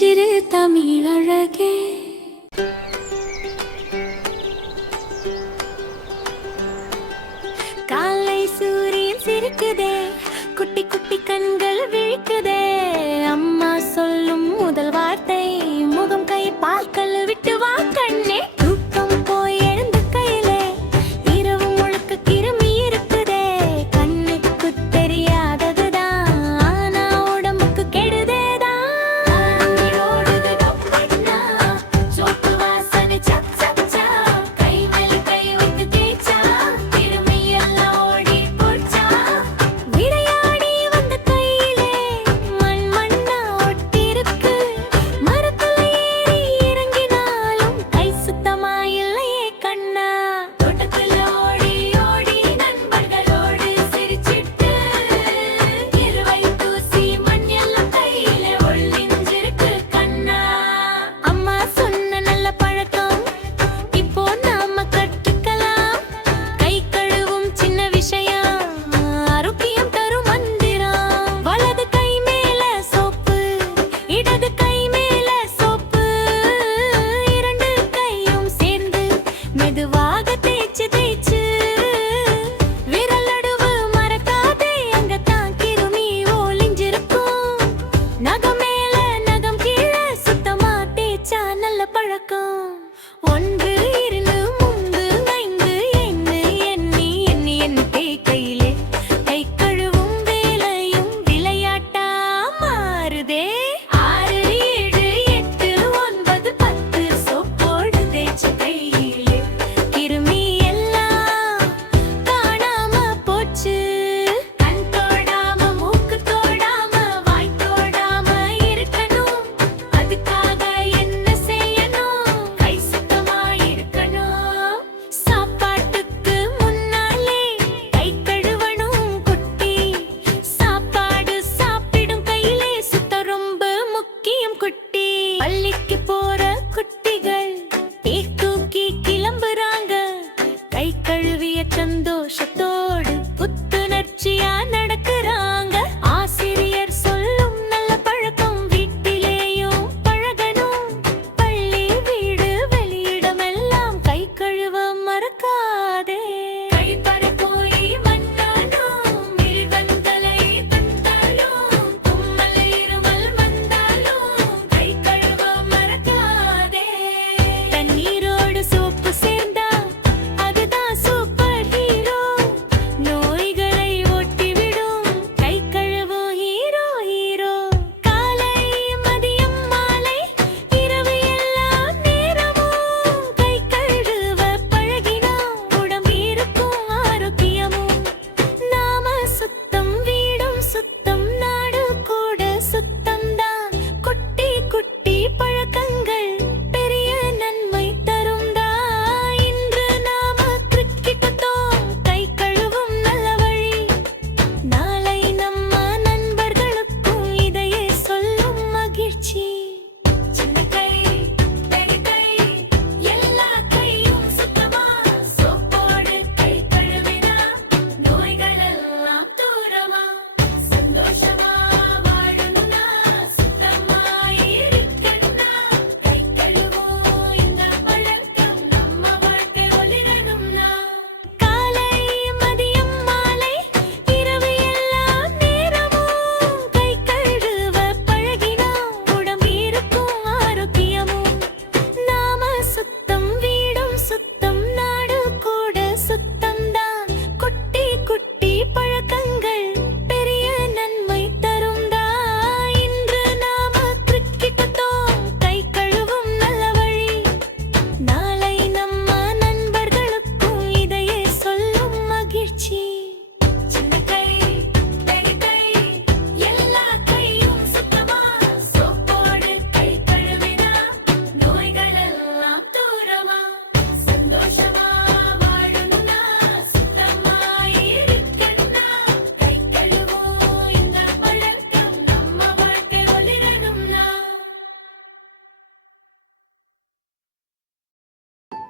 நெஞ்சிரு தமிழழகே. காலை சூரியன் சிரிக்குதே. குட்டி குட்டி கண்கள் Два.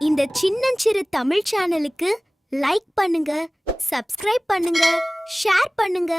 இந்த சின்னஞ்சிறு தமிழ் சேனலுக்கு லைக் பண்ணுங்க சப்ஸ்கிரைப் பண்ணுங்க ஷேர் பண்ணுங்க.